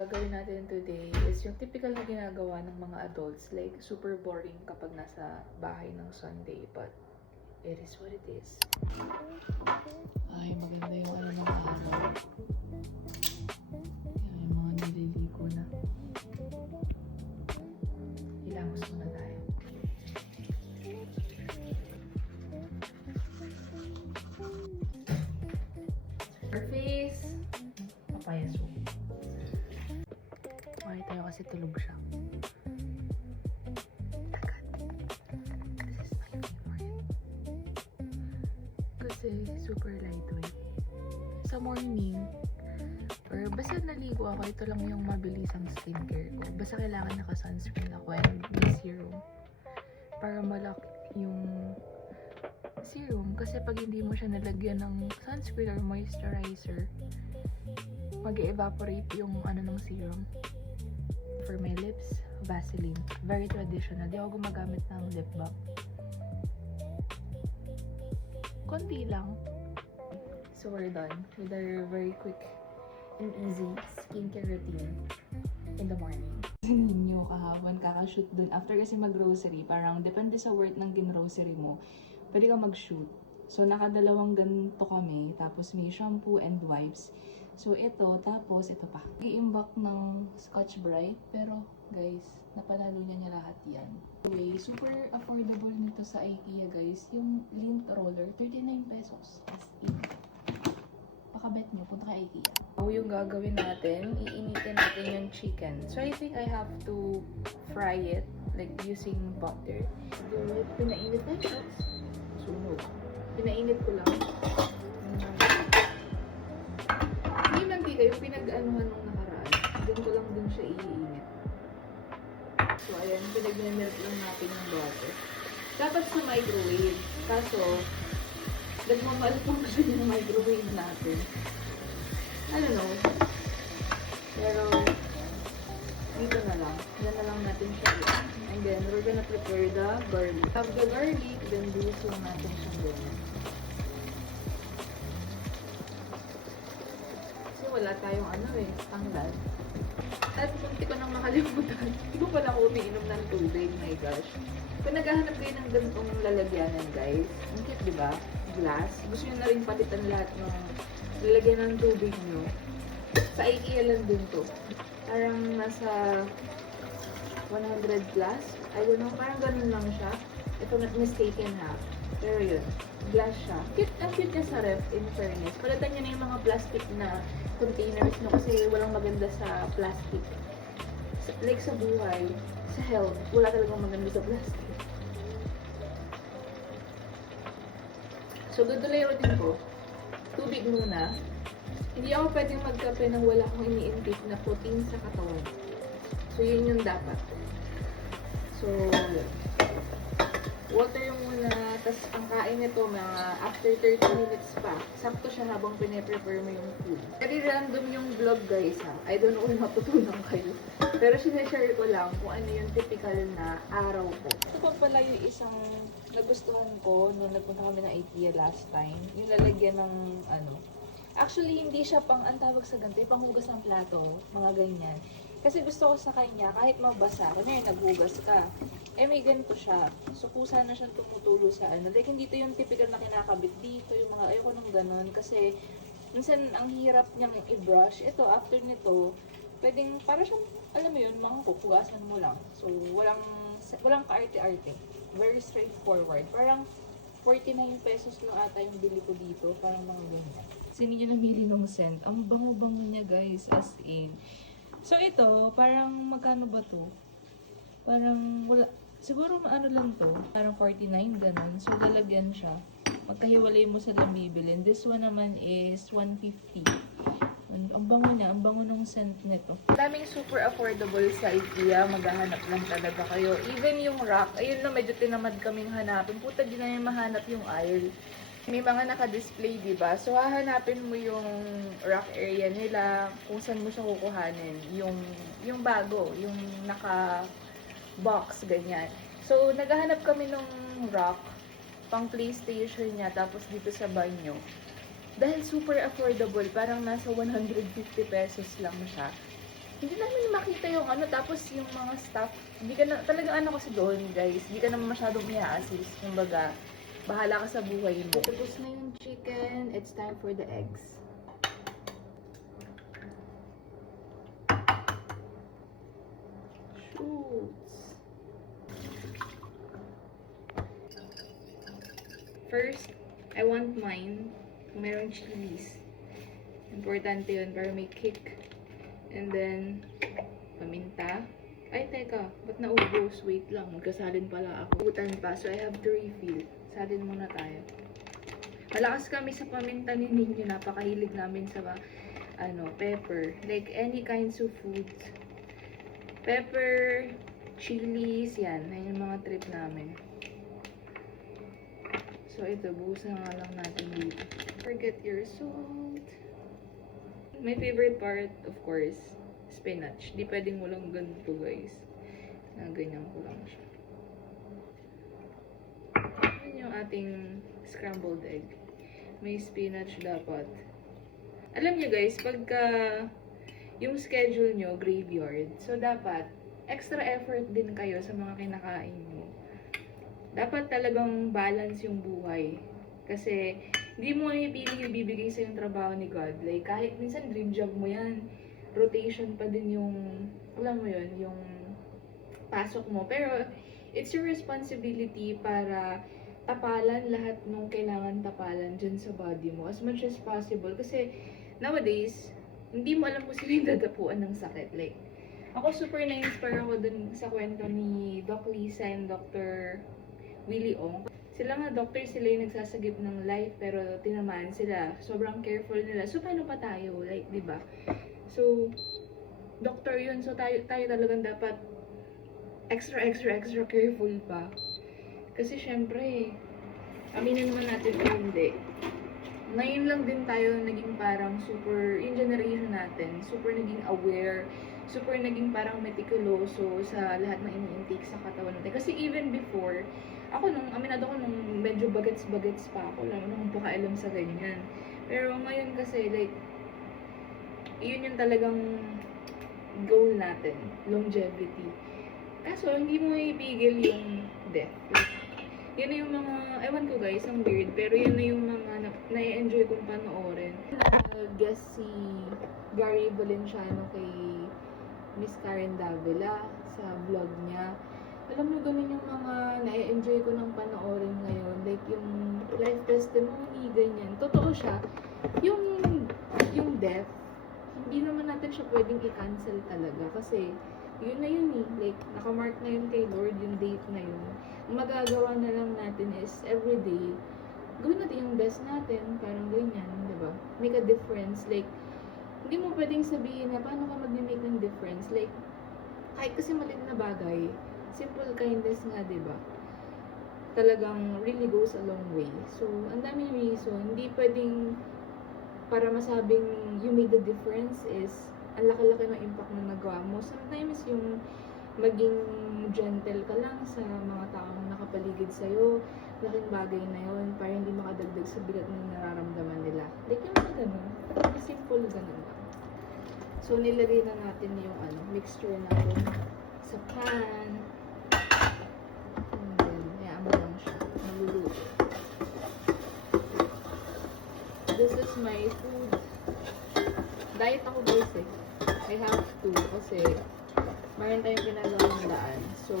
Gagawin natin today is yung typical na ginagawa ng mga adults, like super boring kapag nasa bahay ng Sunday, but it is what it is. Ay, maganda yung ano ng araw. Yung mga nililigo na. Ilamos muna tayo. Our face. Papaya soup. Kumain tayo kasi tulog siya. Agad. This is my favorite. Kasi super lightweight. Sa morning, or basta naligo ako, ito lang yung mabilisang skincare ko. Basta kailangan naka-sunscreen ako and may serum. Para malak yung serum. Kasi pag hindi mo siya nalagyan ng sunscreen or moisturizer, mag-evaporate yung ano ng serum. For my lips, Vaseline. Very traditional. Di ako gumagamit ng lip balm. Konti lang. So we're done with our very quick and easy skincare routine in the morning. Ninyo kahapon, kakashoot dun. After kasi mag-grocery, parang depende sa worth ng gin-grocery mo, pwede ka mag-shoot. So nakadalawang ganito kami, tapos may shampoo and wipes. So ito, tapos ito pa. I-imbak ng Scotch Brite, pero guys, napanalo niya lahat yan. Anyway, super affordable nito sa IKEA guys. Yung lint roller, 39 pesos. As in. Pakabet nyo, punta ka IKEA. So yung gagawin natin, iinitin natin yung chicken. So I think I have to fry it, like using butter. Pinainit na siya. Sunog. Pinainit ko lang. Hindi mantika, yung pinag-anuhan nung nakaraan. Doon ko lang din siya iinit. So ayan, pinag-melt lang natin yung butter. Dapat sa microwave. Kaso, nagmamalpong kasi yung microwave natin. I don't know. Pero, dito na lang. Yan na lang natin siya yun. And then, we're gonna prepare the garlic. Have the garlic, then buhos lang natin siyang ganyan. Kasi wala tayong ano tanglad. At munti ko nang makalimutan. Hindi ko pala ako umiinom ng tubig. My gosh. Kung naghahanap kayo ng ganitong lalagyanan, guys, ang cute, di ba? Glass. Gusto nyo na rin palitan lahat ng lalagyan ng tubig nyo. Sa IKEA lang din to. Parang nasa 100 plus. I don't know, parang ganun lang siya. Ito na mistaken ha. Pero yun, glass siya. Cute, ang cute niya sa ref, in fairness. Palitan niya na yung mga plastic na containers no, kasi walang maganda sa plastic. Like sa buhay, sa health, wala talagang maganda sa plastic. So, dudulay routine ko. Tubig muna. Hindi ako pwedeng magkape nang wala akong ini-intake na protein sa katawan. So, yun yung dapat. So, water yung muna. Tapos, ang kain nito, mga after 30 minutes pa. Sakto siya habang pine-prepare mo yung food. Very random yung vlog, guys, ha. I don't know kung matutunan kayo. Pero, sinashare ko lang kung ano yung typical na araw ko. Ito pa pala yung isang nagustuhan ko nung nagpunta kami ng IKEA last time. Yung lalagyan ng, actually, hindi siya pang, ang tawag sa ganito, yung panghugas ng plato, mga ganyan. Kasi gusto ko sa kanya, kahit mabasa, kanya naghugas ka, may ganito siya. So, kusa na siyang tumutulo sa Like, hindi to yung typical na kinakabit dito, yung mga, ayoko nung ganun. Kasi, minsan, ang hirap niyang i-brush. Ito, after nito, pwedeng, para siyang, alam mo yun, mga kukugasan mo lang. So, walang kaarte-arte. Very straightforward. Parang, 49 pesos lang ata yung bili ko dito. Parang mga ganyan. Sino yung namili ng scent? Ang bango-bango niya, guys, as in. So, ito, parang magkano ba to? Parang, wala, siguro maano lang to. Parang 49, ganun. So, lalagyan siya. Magkahiwalay mo sa bibilin. This one naman is 150. Ang bango niya, ang bango ng scent nito. Daming super affordable sa IKEA. Maghahanap lang talaga kayo. Even yung rack, ayun na, medyo tinamad kaming hanapin. Puta, di na yung mahanap yung aisle. May mga naka-display, diba? So, hahanapin mo yung rack area nila, kung saan mo siya kukuhanin. Yung bago, yung naka-box, ganyan. So, naghahanap kami ng rack, pang PlayStation niya, tapos dito sa banyo. Dahil super affordable, parang nasa 150 pesos lang siya. Hindi paborito yung ano, tapos yung mga stuff, hindi ka na, talagang ano kasi doon guys, hindi ka na masyadong i-assist. Kumbaga, bahala ka sa buhay mo. Tapos na yung chicken, it's time for the eggs. Shoots. First, I want mine, kung merong chilies. Importante yun para may kick. And then, paminta. Ay, teka, ba't naubos? Wait lang, magkasalin pala ako. Utan pa, so I have to refill. Salin muna tayo. Malakas kami sa paminta ni Ninyo. Napakahilig namin sa pepper. Like any kinds of foods. Pepper, chilies, yan. Yan yung mga trip namin. So, ito, buhusan nga lang natin dito. Forget your salt. My favorite part, of course, spinach. Di pwedeng walang ganito, guys. Ganyan ko lang siya. Yan yung ating scrambled egg. May spinach dapat. Alam nyo guys, pagka yung schedule nyo, graveyard, so dapat, extra effort din kayo sa mga kinakain nyo. Dapat talagang balance yung buhay. Kasi, hindi mo ipili yung bibigay sa yung trabaho ni God. Like, kahit minsan dream job mo yan, rotation pa din yung, alam mo yun, yung pasok mo. Pero, it's your responsibility para tapalan lahat nung kailangan tapalan dyan sa body mo as much as possible. Kasi, nowadays, hindi mo alam kung sino yung dadapuan ng sakit. Like, ako super na-inspire ako dun sa kwento ni Doc Lisa and Dr. Willie Ong. Sila nga, doctor, sila yung nagsasagip ng life, pero tinamaan sila. Sobrang careful nila. So, paano pa tayo? Like, di ba? So, doctor yun. So, tayo talagang dapat extra careful pa. Kasi, syempre, aminin naman natin kung hindi. Ngayon lang din tayo naging parang super, yung generation natin, super naging aware, super naging parang meticuloso sa lahat ng ini-intake sa katawan natin. Kasi even before, aminado ko nung medyo bagets-bagets pa ako, lang nung pakailam sa ganyan. Pero ngayon kasi, like, yun yung talagang goal natin, longevity. Kaso, hindi mo ipigil yung death. Yun na yung mga, ewan ko guys, ang weird, pero yun na yung mga na-enjoy kong panoorin. Guest si Gary Valenciano kay Miss Karen Davila sa vlog niya. Alam mo, ganun yung mga na-enjoy ko ng panoorin ngayon. Like, yung life testimony, ganyan. Totoo siya. Yung death, hindi naman natin siya pwedeng i-cancel talaga. Kasi, yun na yun eh. Like, nakamark na yun kay Lord, yung date na yun. Ang magagawa na lang natin is, everyday, gawin natin yung best natin. Parang ganyan, diba? Make a difference. Like, hindi mo pwedeng sabihin na paano ka mag-make ng difference. Like, kahit kasi maliit na bagay, simple kindness nga, diba? Talagang really goes a long way. So, ang daming reason. Hindi pwedeng para masabing you made the difference is ang laki-laki ng impact na nagawa mo. Sometimes yung maging gentle ka lang sa mga taong nakapaligid sa'yo, laking bagay na yun para hindi makadagdag sa bigat ng nararamdaman nila. Like yung mga ganun. Simple ganun lang. So, nilagay na natin yung mixture natin sa pan. And then, hayaan mo lang siya. Naluluto. This is my food. Diet ako guys eh. I have to kasi mayroon tayong ginagawang daan. So,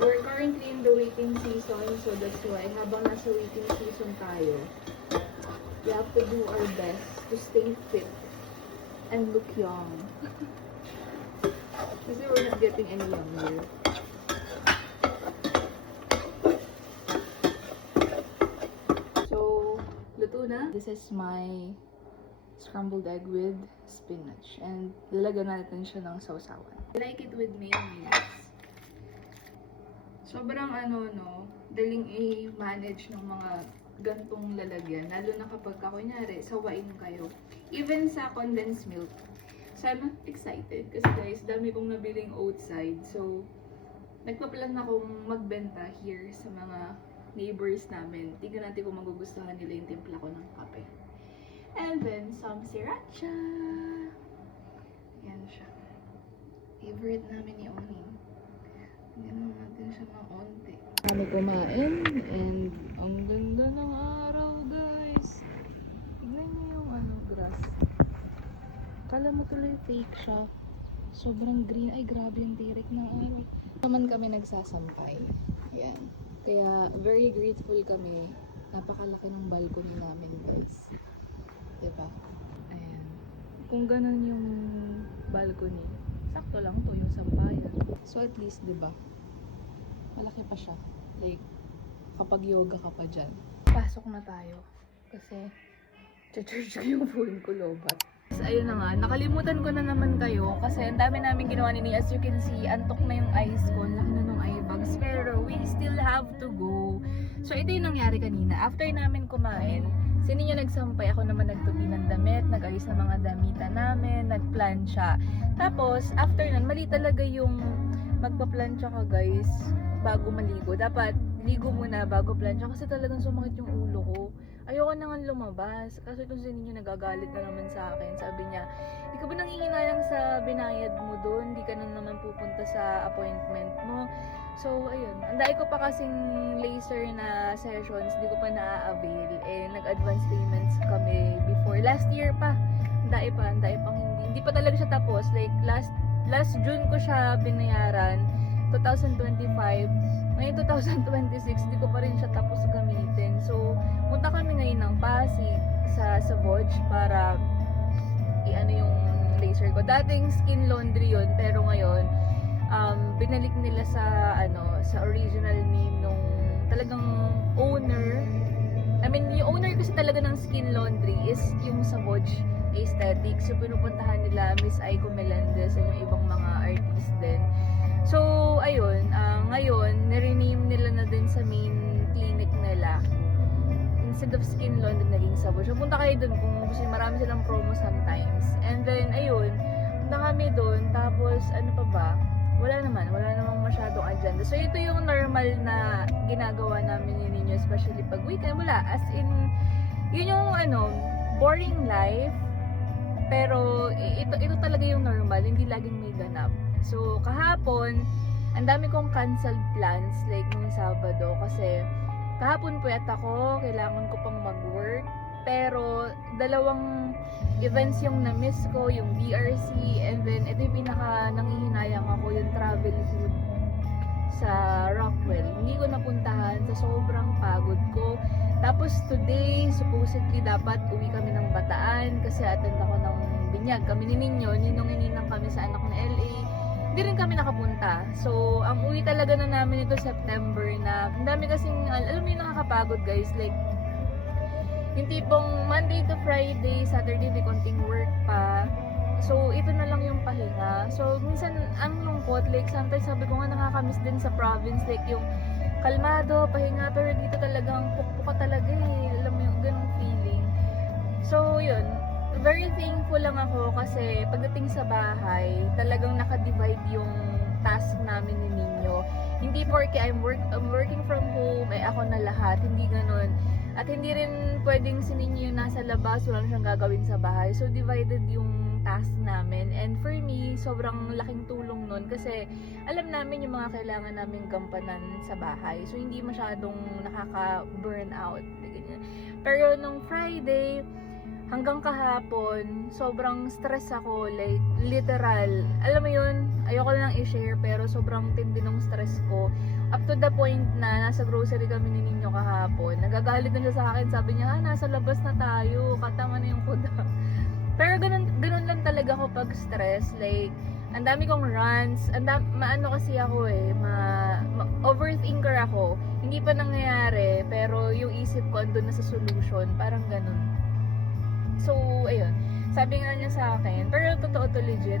we're currently in the waiting season. So, that's why habang nasa waiting season tayo, we have to do our best to stay fit and look young. Kasi we're not getting any younger. So, luto na. This is my scrambled egg with spinach. And lalagyan natin siya ng sausawan. I like it with mayonnaise. Sobrang daling i-manage ng mga gantong lalagyan. Lalo na kapag kunyari, sawain kayo. Even sa condensed milk. So, I'm excited. Kasi guys, dami kong nabiling outside. So, nagpa-plan akong magbenta here sa mga neighbors namin. Tingnan natin kung magugustuhan nila yung timpla ko ng kape. And then, some sriracha. Yan siya. favorite namin ni Oning. Ganun natin siya ng onti. Kami kumain and ang ganda ng araw guys. Tignan niyo yung grass. Kala mo tuloy fake siya. Sobrang green. Ay grabe yung tirik ng araw. Naman kami nagsasampay. Ayan. Kaya very grateful kami. Napakalaki ng balcony namin guys. Diba? Ayan. Kung ganun yung balcony, sakto lang to yung sampayan. So at least, diba? Malaki pa siya. Like, kapag yoga ka pa dyan. Pasok na tayo. Kasi, charge ko yung phone ko lobat. So, ayun na nga. Nakalimutan ko na naman kayo. Kasi ang dami namin ginawa ni as you can see, antok na yung eyes ko. Laki na ng eye bags. Pero, we still have to go. So, ito yung nangyari kanina. After namin kumain, sino yung nagsampay? Ako naman nagtupi ng damit, nag-ayos ng mga damitan namin, nagplansya. Tapos, after nun, mali talaga yung magpa-plansya ka guys bago maligo. Dapat, ligo muna bago plansya kasi talagang sumakit yung ulo ko. Ayoko na nga lumabas. Kasi itong sinin niyo nagagalit na naman sa akin. Sabi niya, di ka ba nangihinayang sa binayad mo doon? Di ka na naman pupunta sa appointment mo. So, ayun. Anday ko pa kasing laser na sessions, di ko pa na-avail. Eh, nag-advance payments kami before. Last year pa. Anday pang hindi. Hindi pa talaga siya tapos. Like, last June ko siya binayaran. 2025. Ngayon 2026, hindi ko pa rin siya tapos gamitin. So, punta kami ngayon ng Pasig sa Vodge para i-ano yung laser ko. Dating skin laundry yun, pero ngayon, binalik nila sa original name nung talagang owner. I mean, yung owner kasi talaga ng skin laundry is yung sa Vodge Aesthetics. So, pinupuntahan nila Miss Aiko Melendez at yung ibang mga artist din. So, ayun, ngayon, nirename nila na din sa main clinic nila. Instead of skin laundry, naging sa Vodge. So, punta kayo dun kung gusto, marami silang promo sometimes. And then, ayun, punta kami dun. Tapos, ano pa ba? Wala namang masyadong agenda. So, ito yung normal na ginagawa namin yun ninyo, especially pag weekend. Wala, as in, yun yung, boring life. Pero, ito talaga yung normal, hindi laging may ganap. So, kahapon, ang dami kong canceled plans, like nung Sabado, kasi kahapon puyat ako, kailangan ko pang mag-work. Pero, dalawang events yung na-miss ko, yung DRC, and then, ito yung pinaka nangihinayang ako, yung travel food sa Rockwell. Hindi ko napuntahan sa sobrang pagod ko. Tapos, today, supposedly, dapat uwi kami ng Bataan, kasi attend ako ng binyag. Kami ni Ninyon, yun yung ininang kami sa anak na LA. Hindi rin kami nakapunta. So, ang uwi talaga na namin ito September na, ang dami kasing, alam mo yung nakakapagod guys, like, yung tipong Monday to Friday, Saturday, may konting work pa. So, ito na lang yung pahinga. So, minsan, ang lungkot, like, sometimes sabi ko nga nakakamiss din sa province, like, yung kalmado, pahinga, pero dito talagang pukpuka talaga eh. Alam mo yung ganung feeling. So, yun. Very thankful lang ako kasi pagdating sa bahay, talagang naka-divide yung task namin ni Ninyo. Hindi porque I'm working from home, ako na lahat, hindi ganun. At hindi rin pwedeng si Ninyo yung nasa labas, walang siyang gagawin sa bahay. So, divided yung task namin. And for me, sobrang laking tulong nun kasi alam namin yung mga kailangan naming gampanan sa bahay. So, hindi masyadong nakaka-burn out. Pero nung Friday, hanggang kahapon, sobrang stress ako, like, literal. Alam mo yun, ayoko na lang i-share, pero sobrang tindi ng stress ko. Up to the point na nasa grocery kami ni Ninyo kahapon. Nagagalit na siya sa akin, sabi niya, nasa labas na tayo, katama na yung kuda. Pero ganun lang talaga ako pag stress, like, ang dami kong rants, maano kasi ako overthinker ako. Hindi pa nangyayari, pero yung isip ko andun na sa solution, parang ganun. So, ayun. Sabi nga niya sa akin, pero totoo to legit.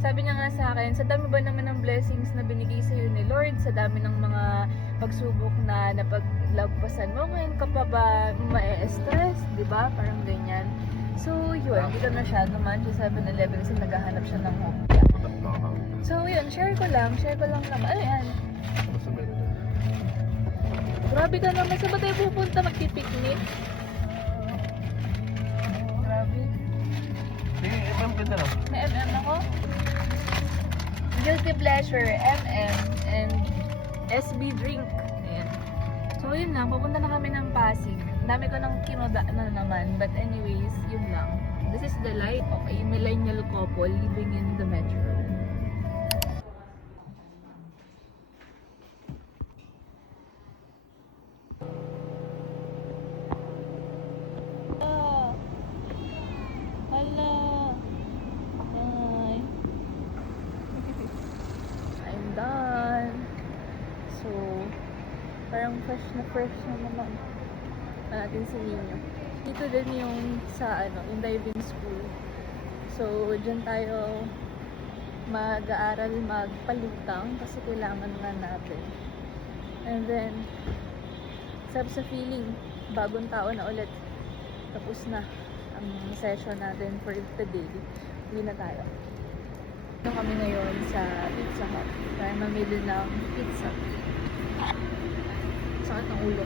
Sabi niya nga sa akin, sa dami ba naman ng blessings na binigay sa iyo ni Lord, sa dami ng mga pagsubok na napaglagpasan mo, ngayon ka pa ba ma-stress, di ba? Parang ganyan. So, yun. Dito na siya, naman siya 7-Eleven kasi naghahanap siya ng hopya. So, yun. Share ko lang naman. Ano yan? Grabe ka naman. Saan ba tayo pupunta magpipiknik? Grabe. Sige, MM ka na lang. May MM ako? guilty pleasure, MM, and SB drink. Ayan. So, yun lang. Pupunta na kami ng Pasig. Ang dami ko nang kinoda na naman. But anyways, yun lang. This is the life of a millennial couple living in the metro. Hello. Hi. I'm done. So, parang fresh na naman natin si Nino. Dito din yung sa yung diving school. So, dyan tayo mag-aaral magpalutang kasi kailangan nga natin. And then, sarap sa feeling, bagong tao na ulit. Tapos na ang session natin for today. Uwi na tayo. Ito kami ngayon sa Pizza Hut para mamili ng pizza. Sakit ang ulo.